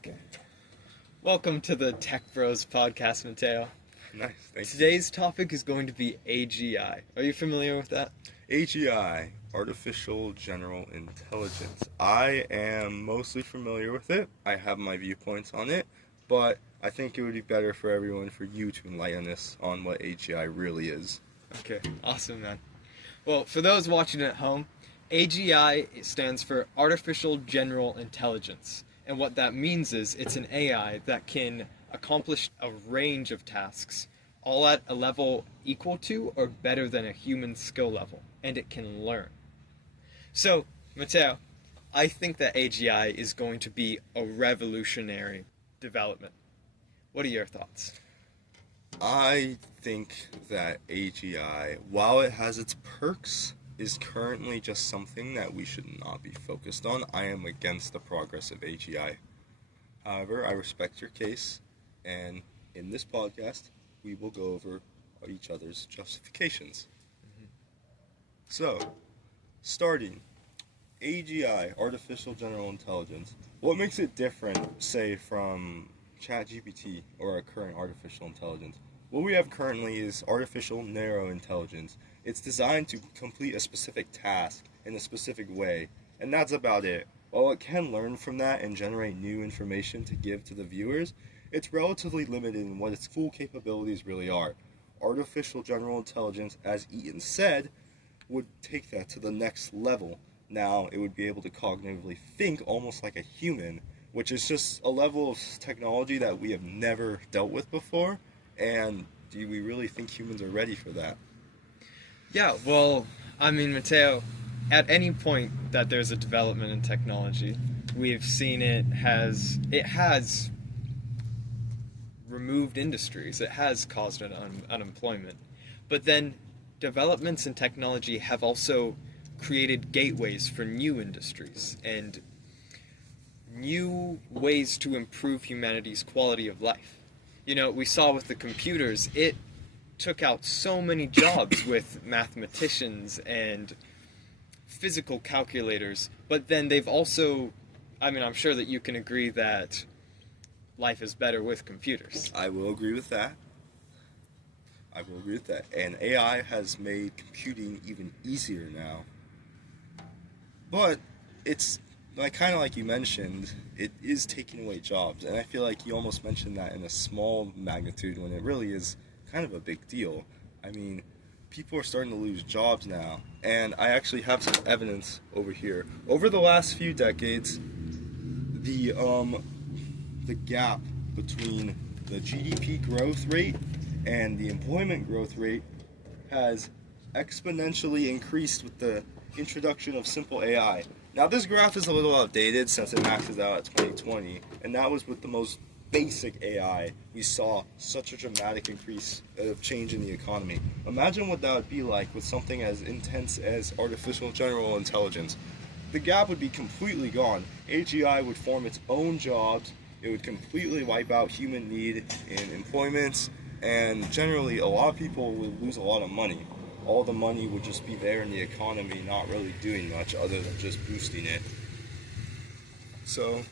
Okay. Welcome to the Tech Bros podcast, Mateo. Nice, thank you. Today's topic is going to be AGI. Are you familiar with that? AGI, Artificial General Intelligence. I am mostly familiar with it. I have my viewpoints on it, but I think it would be better for you to enlighten us on what AGI really is. Okay, awesome, man. Well, for those watching at home, AGI stands for Artificial General Intelligence. And what that means is it's an AI that can accomplish a range of tasks, all at a level equal to or better than a human skill level, and it can learn. So, Mateo, I think that AGI is going to be a revolutionary development. What are your thoughts? I think that AGI, while it has its perks, is currently just something that we should not be focused on. I am against the progress of AGI. However, I respect your case, and in this podcast, we will go over each other's justifications. So, starting, AGI, Artificial General Intelligence, what makes it different, say, from ChatGPT or our current artificial intelligence? What we have currently is artificial narrow intelligence. It's designed to complete a specific task in a specific way, and that's about it. While it can learn from that and generate new information to give to the viewers, it's relatively limited in what its full capabilities really are. Artificial general intelligence, as Eaton said, would take that to the next level. Now, it would be able to cognitively think almost like a human, which is just a level of technology that we have never dealt with before, and do we really think humans are ready for that? Yeah, well, I mean, Mateo, at any point that there's a development in technology, we've seen it has removed industries. It has caused unemployment. But then developments in technology have also created gateways for new industries and new ways to improve humanity's quality of life. You know, we saw with the computers, it took out so many jobs with mathematicians and physical calculators, but then they've also, I mean, I'm sure that you can agree that life is better with computers. I will agree with that. And AI has made computing even easier now. But it's kind of like you mentioned, it is taking away jobs, and I feel like you almost mentioned that in a small magnitude when it really is kind of a big deal. I mean, people are starting to lose jobs now, and I actually have some evidence over here. Over the last few decades, the gap between the GDP growth rate and the employment growth rate has exponentially increased with the introduction of simple AI. Now, this graph is a little outdated since it maxes out at 2020, and that was with the most basic AI. We saw such a dramatic increase of change in the economy. Imagine what that would be like with something as intense as artificial general intelligence. The gap would be completely gone. AGI would form its own jobs. It would completely wipe out human need in employments, and generally a lot of people would lose a lot of money. All the money would just be there in the economy, not really doing much other than just boosting it. So,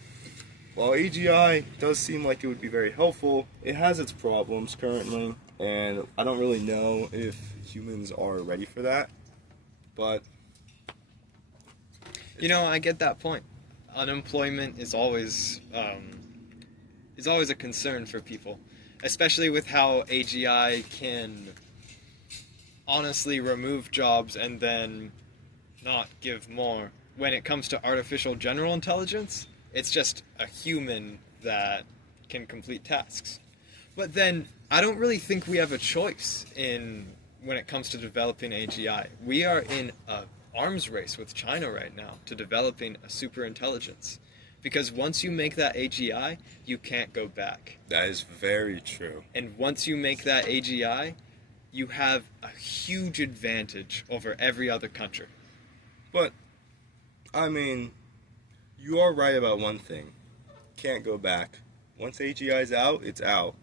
while AGI does seem like it would be very helpful, it has its problems currently, and I don't really know if humans are ready for that, but... You know, I get that point. Unemployment is always a concern for people, especially with how AGI can honestly remove jobs and then not give more. When it comes to artificial general intelligence, it's just a human that can complete tasks. But then I don't really think we have a choice when it comes to developing AGI. We are in an arms race with China right now to developing a super intelligence. Because once you make that AGI, you can't go back. That is very true. And once you make that AGI, you have a huge advantage over every other country. But, I mean, you are right about one thing. Can't go back. Once AGI is out, it's out.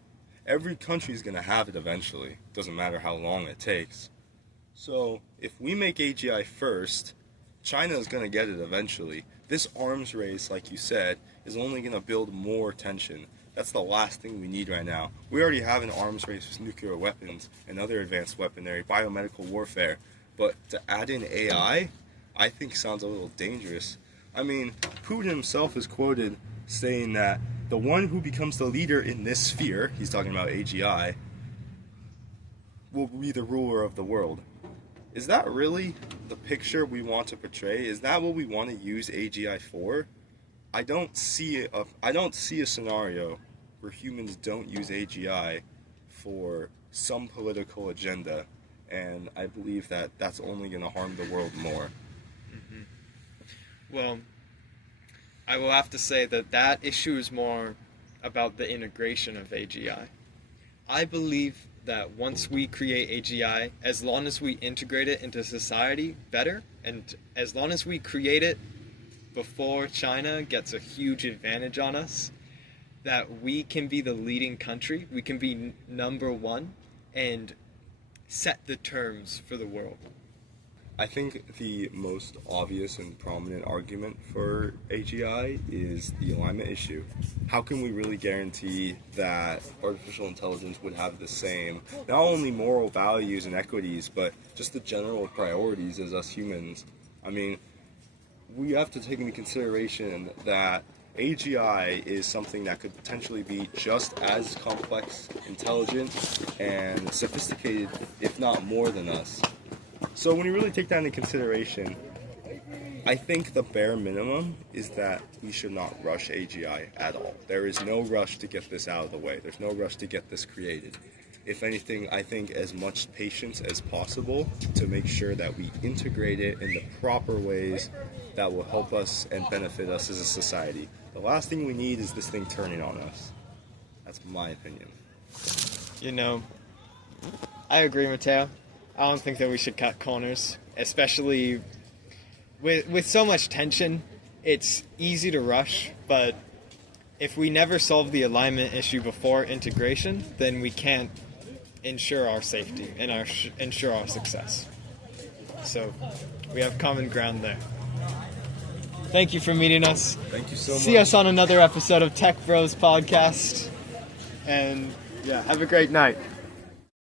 Every country is going to have it eventually. Doesn't matter how long it takes. So, if we make AGI first, China is going to get it eventually. This arms race, like you said, is only going to build more tension. That's the last thing we need right now. We already have an arms race with nuclear weapons and other advanced weaponry, biomedical warfare. But to add in AI, I think sounds a little dangerous. I mean, Putin himself is quoted saying that the one who becomes the leader in this sphere, he's talking about AGI, will be the ruler of the world. Is that really the picture we want to portray? Is that what we want to use AGI for? I don't see a scenario where humans don't use AGI for some political agenda, and I believe that that's only going to harm the world more. Mm-hmm. Well, I will have to say that issue is more about the integration of AGI. I believe that once we create AGI, as long as we integrate it into society better, and as long as we create it before China gets a huge advantage on us, that we can be the leading country, we can be number one, and set the terms for the world. I think the most obvious and prominent argument for AGI is the alignment issue. How can we really guarantee that artificial intelligence would have the same, not only moral values and equities, but just the general priorities as us humans? I mean, we have to take into consideration that AGI is something that could potentially be just as complex, intelligent, and sophisticated, if not more than us. So when you really take that into consideration, I think the bare minimum is that we should not rush AGI at all. There is no rush to get this out of the way. There's no rush to get this created. If anything, I think as much patience as possible to make sure that we integrate it in the proper ways that will help us and benefit us as a society. The last thing we need is this thing turning on us. That's my opinion. You know, I agree, Mateo. I don't think that we should cut corners, especially with so much tension. It's easy to rush, but if we never solve the alignment issue before integration, then we can't ensure our safety and ensure our success. So we have common ground there. Thank you for meeting us. Thank you so much. See us on another episode of Tech Bros Podcast. And yeah, have a great night.